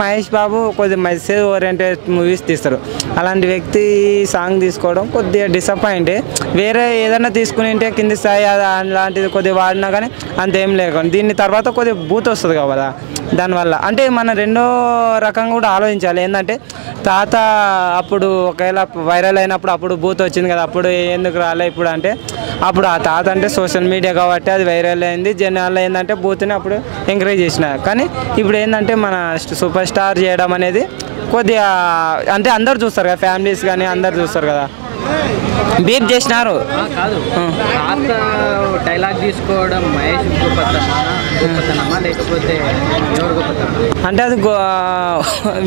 మహేష్ బాబు కొద్దిగా message oriented movies తీస్తారు. అలాంటి వ్యక్తి సాంగ్ తీసుకోవడం కొద్దిగా డిసప్పాయింట్. వేరే ఏదైనా తీసుకుని ఉంటే కింది స్థాయి అలాంటిది కొద్దిగా వాడినా కానీ అంతేం లేకుండా దీన్ని తర్వాత కొద్దిగా బూత్ వస్తుంది కదా దానివల్ల. అంటే మన రెండో రకంగా కూడా ఆలోచించాలి. ఏంటంటే తాత అప్పుడు ఒకవేళ వైరల్ అయినప్పుడు అప్పుడు బూత్ వచ్చింది కదా, అప్పుడు ఎందుకు రాలే ఇప్పుడు అంటే అప్పుడు ఆ తాత అంటే సోషల్ మీడియా కాబట్టి అది వైరల్ అయింది. జనాలు ఏంటంటే బూత్ని అప్పుడు ఎంకరేజ్ చేసిన. కానీ ఇప్పుడు ఏంటంటే మన సూపర్ స్టార్ చేయడం అనేది కొద్దిగా అంటే అందరు చూస్తారు కదా, ఫ్యామిలీస్ కానీ అందరు చూస్తారు కదా, బీప్ చేసినారు కాదు. డైలాగ్ తీసుకోవడం మహేష్ గొప్పతనమా లేకపోతే ఎవరు గొప్పతనం? అంటే అది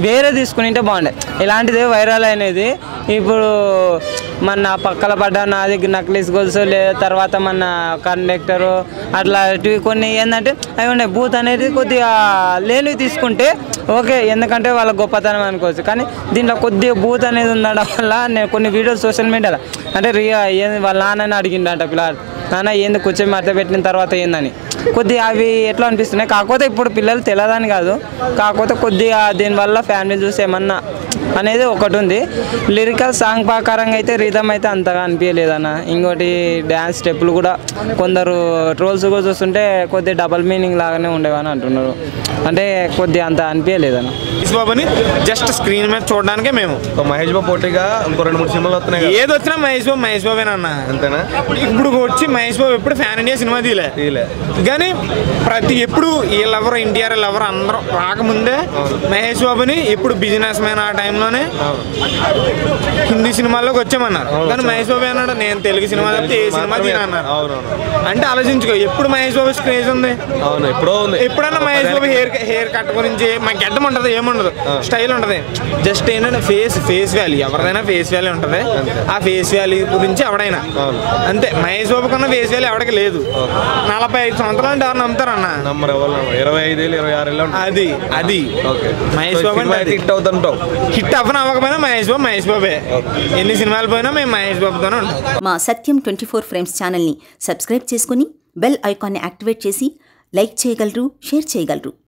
వేరే తీసుకుని బాగుండే. ఇలాంటిది వైరల్ అనేది ఇప్పుడు మన పక్కల పడ్డ నాది నక్లీస్ గొలుసు లేదా తర్వాత మన కండక్టరు అట్లాంటివి కొన్ని ఏంటంటే అవి ఉన్నాయి. బూత్ అనేది కొద్దిగా లేనివి తీసుకుంటే ఓకే, ఎందుకంటే వాళ్ళ గొప్పతనం అనుకోవచ్చు. కానీ దీంట్లో కొద్దిగా బూత్ అనేది ఉండడం వల్ల నేను కొన్ని వీడియోస్ సోషల్ మీడియాలో అంటే ఏంది వాళ్ళ నాన్నని అడిగిండట పిల్లలు, నాన్న ఏంది కూర్చొని మడత పెట్టిన తర్వాత ఏందని కొద్దిగా అవి ఎట్లా అనిపిస్తున్నాయి. కాకపోతే ఇప్పుడు పిల్లలు తెలియదని కాదు, కాకపోతే కొద్దిగా దీనివల్ల ఫ్యామిలీ చూసి ఏమన్నా అనేది ఒకటి ఉంది. లిరికల్ సాంగ్ ప్రకారంగా అయితే రిథమ్ అయితే అంతగా అనిపించలేదన్న. ఇంకోటి డ్యాన్స్ స్టెప్పులు కూడా కొందరు ట్రోల్స్ కూడా చూస్తుంటే కొద్దిగా డబల్ మీనింగ్ లాగానే ఉండేవని అంటున్నారు. అంటే కొద్దిగా అంత అనిపించలేదన్న. మహేష్ బాబుని జస్ట్ స్క్రీన్ మీద చూడడానికే మేము. మహేష్ బాబు పోటీగా ఇంకో 2-3 సినిమాలు వస్తున్నాయి. ఏది వచ్చినా మహేష్ బాబేనన్నా, అంతేనా? ఇప్పుడు వచ్చి మహేష్ బాబు ఎప్పుడు ఫ్యాన్ ఇండియా సినిమా తీలే. కానీ ఎప్పుడు వీళ్ళెవరు ఎన్టీఆర్ ఎవరు అందరూ రాకముందే మహేష్ బాబుని ఎప్పుడు బిజినెస్ మ్యాన్ ఆ టైంలోనే హిందీ సినిమాల్లోకి వచ్చామన్నారు. కానీ మహేష్ బాబు అన్నాడు నేను తెలుగు సినిమా తప్పితే ఏ సినిమా తీనన్నారు. అంటే ఆలోచించుకో, ఎప్పుడు మహేష్ బాబు క్రేజ్ ఉంది? ఎప్పుడన్నా మహేష్ బాబు హెయిర్ కట్ గురించి మాకు గడ్డం ఉంటుంది, ఏముండదు, స్టైల్ ఉంటుంది. జస్ట్ ఏంటంటే ఫేస్ వాల్యూ, ఎవరిదైనా ఫేస్ వాల్యూ ఉంటుంది. ఆ ఫేస్ వాల్యూ గురించి ఎవడైనా అంతే. మహేష్ బాబు కన్నా ఫేస్ వాల్యూ ఎవరికి లేదు. 45 సంవత్సరాలు అంటే ఎవరు నమ్ముతారన్నా? 25 26 అది మహేష్ బాబు హిట్ అవుతుంటాం. హిట్ అవ్వకపోయినా మహేష్ బాబే. ఎన్ని సినిమాలు పోయినా మేము మహేష్ బాబుతోనే ఉంటాం. మా సత్యం 24 ఫ్రేమ్స్ ఛానల్ని సబ్స్క్రైబ్ చేసుకుని బెల్ ఐకాన్ని యాక్టివేట్ చేసి లైక్ చేయగలరు, షేర్ చేయగలరు.